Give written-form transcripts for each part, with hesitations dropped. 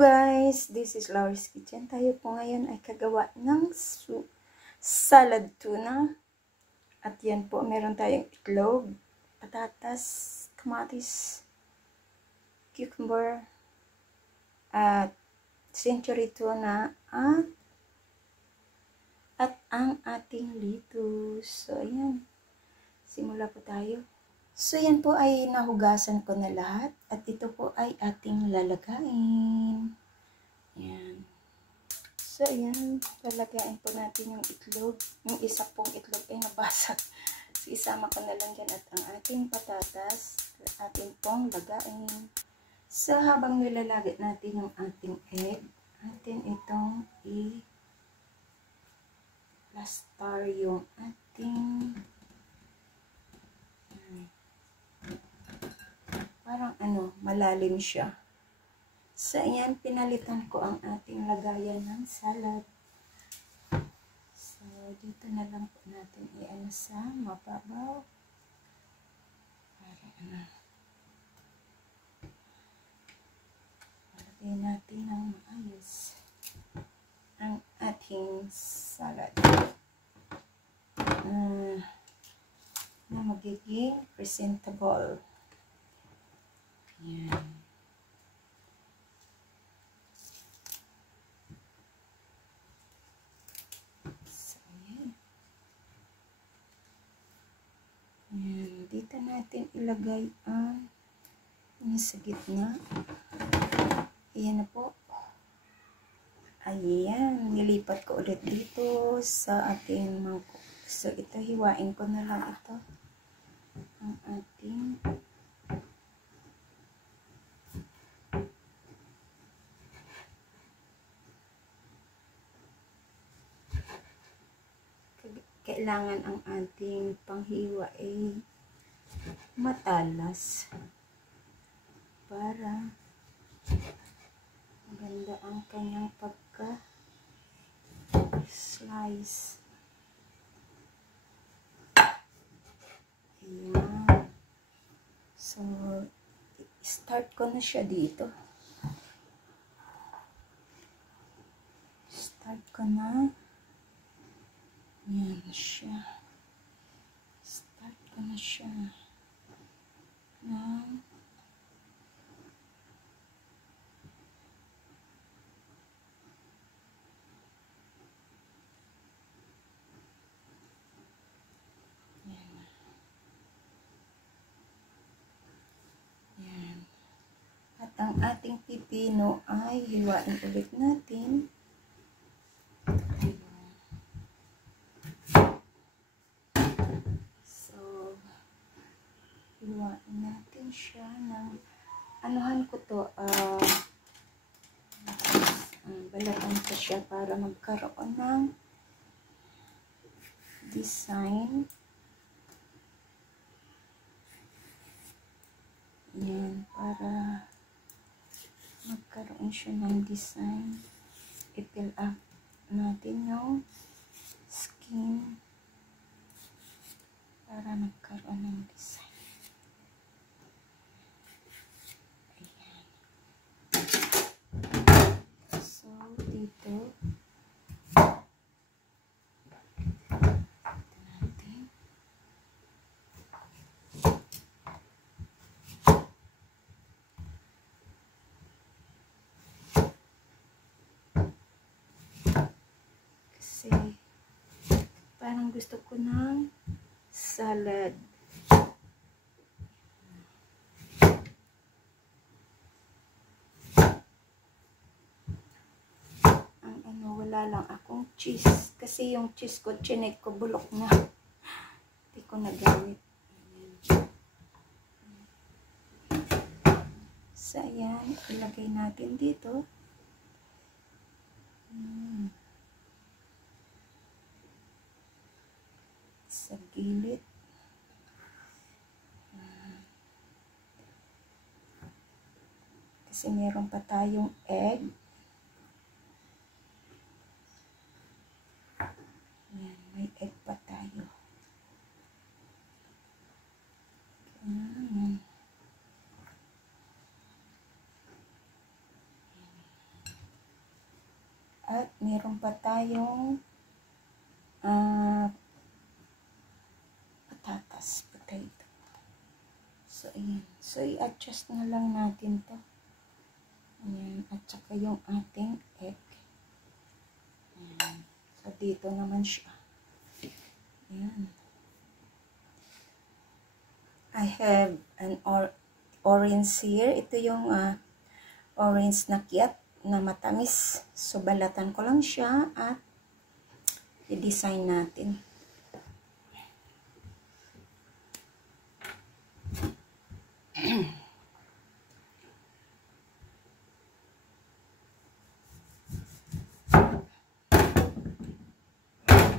guys, this is Laurie's Kitchen. Tayo po ngayon ay kagawa ng salad tuna. At yan po, meron tayong itlog, patatas, kamatis, cucumber, at century tuna, at ang ating lettuce. So, ayan. Simula po tayo. So, yan po ay nahugasan ko na lahat. At ito po ay ating lalagain. Yan. So, ayan. Lalagain po natin yung itlog. Yung isa pong itlog ay nabasag. So, isama ko na lang dyan. At ang ating patatas, ating pong lagain. So, habang nilalagay natin yung ating egg, atin itong i-plaster yung ating parang malalim siya. So, ayan, pinalitan ko ang ating lagayan ng salad. So, dito na lang po natin sa mababaw. Para palagay natin ng maayos ang ating salad. Na magiging presentable. Yan. So, yan. Yan. Dito natin ilagay ang sa gitna. Ayan na po. Ayan. Nilipat ko ulit dito sa ating mangkok. So, ito, hiwain ko na lang ito. Ang ating kailangan ang ating panghiwa ay matalas para maganda ang kanyang pagka-slice. Ayan. So, start ko na siya dito. Start ko na. Yan siya. Start ko na siya. Yan. At ang ating pipino ay hiwain ulit natin. Hiwain natin siya ng anuhan ko to, balatan ko siya para magkaroon ng design. Yan, para magkaroon siya ng design. I-fill up natin yung skin para magkaroon ng design. Dito natin kasi parang gusto ko ng salad. Wala lang akong cheese. Kasi yung cheese ko, chinek ko, bulok na. Hindi ko nagamit. So, ayan. Ilagay natin dito. Sa gilid. Kasi meron pa tayong egg. May egg pa tayo. At meron pa tayong patatas, potato. So, ayan. So, i-adjust na lang natin to. Ayan. At saka yung ating egg. Ayan. So, dito naman siya. Ayan. I have an orange here. Ito yung orange na kiyat na matamis. So, balatan ko lang siya at i-design natin.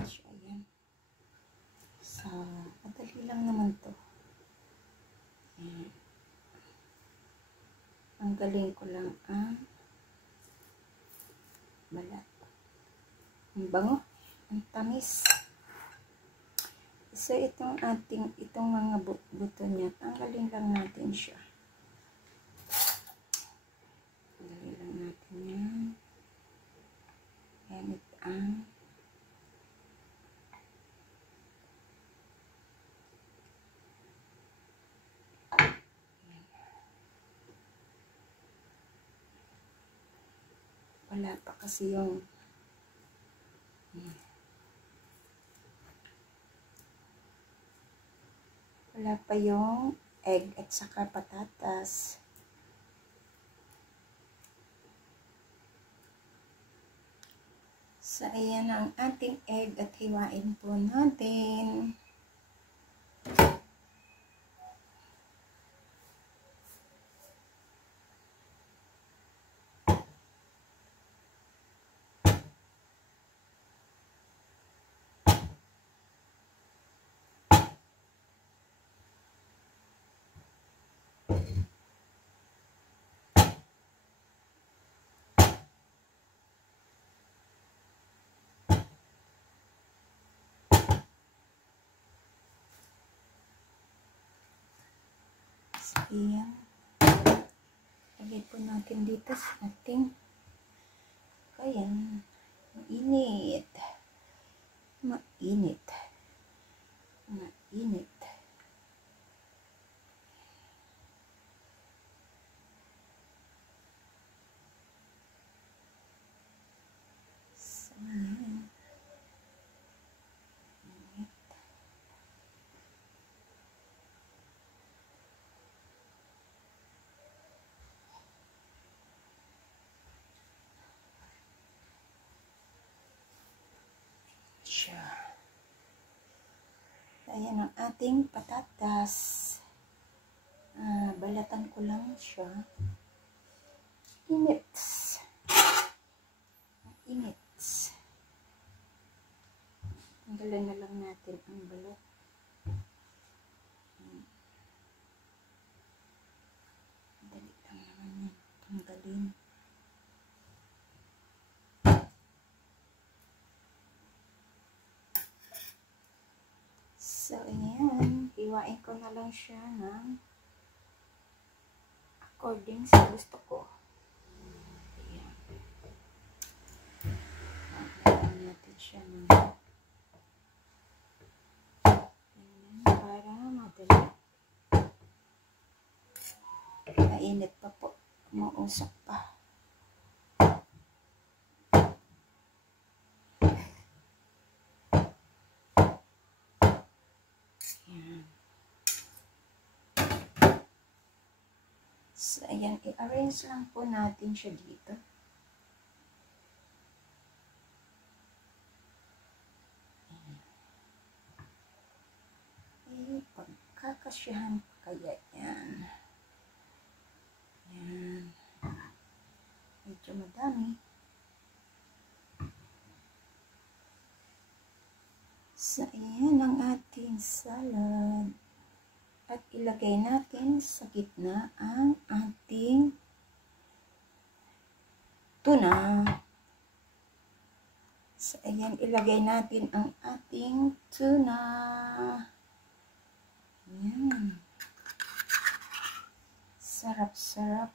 So, ayan. So, madali lang naman to. Ayan. Ang galing ko lang ang balat. Ang bango. Ang tamis. So, itong mga buto niya, tanggalin lang natin siya. Tanggalin lang natin yan. Ayan, ito ang wala pa kasi yung wala pa yung egg at saka patatas. So, ayan ang ating egg at hiwain po natin. So, ayan. Lagay po natin dito sa ating ayan. Mainit. Mainit. Mainit. So, ayan. Mainit. Siya. Ayan ang ating patatas. Balatan ko lang siya. Init. Init. Tanggalan na lang natin ang balat. Dali lang naman yan. Tanggalin. So, ayan. Hiwain ko na lang siya ng according sa gusto ko. Ayan. Lagyan natin siya ng ayan, para madali. Mainit pa po. Mausap pa. Ayan. So, ayan. I-arrange lang po natin siya dito. Pagkakasyahan kaya yan. Yan. Medyo madami. So, ayan ang ating salad. At ilagay natin sa gitna ang ating tuna. So, ayan, ilagay natin ang ating tuna. Ayan. Sarap-sarap.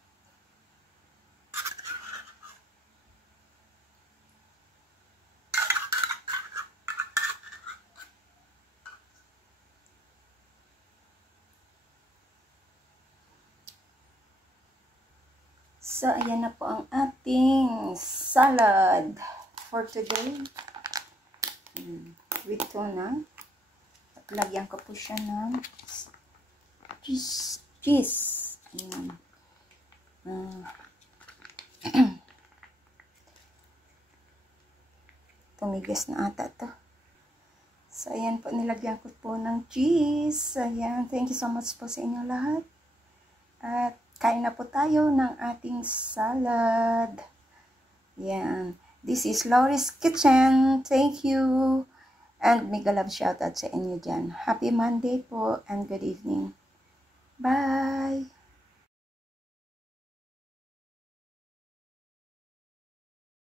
So, ayan na po ang ating salad for today. With tuna. At lagyan ko po siya ng cheese. Ayan. Tumigas na ata to. So, ayan po, nilagyan ko po ng cheese. Ayan, thank you so much po sa inyo lahat. At kain na po tayo ng ating salad. Yan. This is Laurie's Kitchen. Thank you. And mega love shoutout sa inyo dyan. Happy Monday po and good evening.